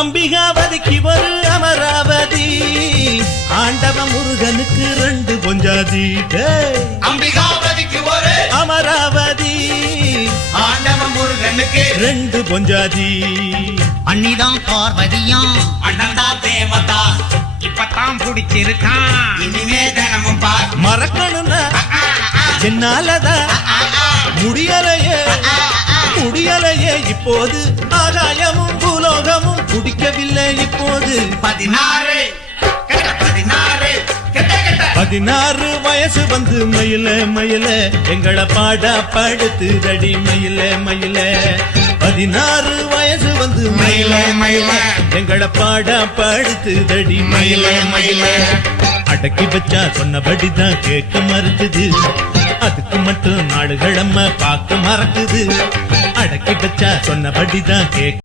அம்பிகாவதிக்கு ஒரு அமராவதி ஆண்டவ முருகனுக்கு 2 பொஞ்சாதி அம்பிகாவதிக்கு ஒரு அமராவதி ஆண்டவ முருகனுக்கு 2 பொஞ்சாதி அண்ணிதான் பார்வதியா அண்ணன்தான் தேவதா இப்பதான் பிடிச்சிருக்கான் இனிமே தினமும் பார் மறக்கணும்னா என்னாலதான் முடியலையே இப்போது ஆகாயமும் பூலோகமும் குடிக்கவில்லை இப்போது 16 வயசு வந்து மயில எங்களை பாட படுத்து தடி மயில 16 வயசு வந்து மயில எங்களை பாட படுத்து தடி மயில அடக்கி வச்சா சொன்னபடிதான் கேட்க மறுக்குது அதுக்கு மட்டும் நாடுகளம்ம பார்க்க மறக்குது அடக்கி வச்சா சொன்னபடிதான் கேட்க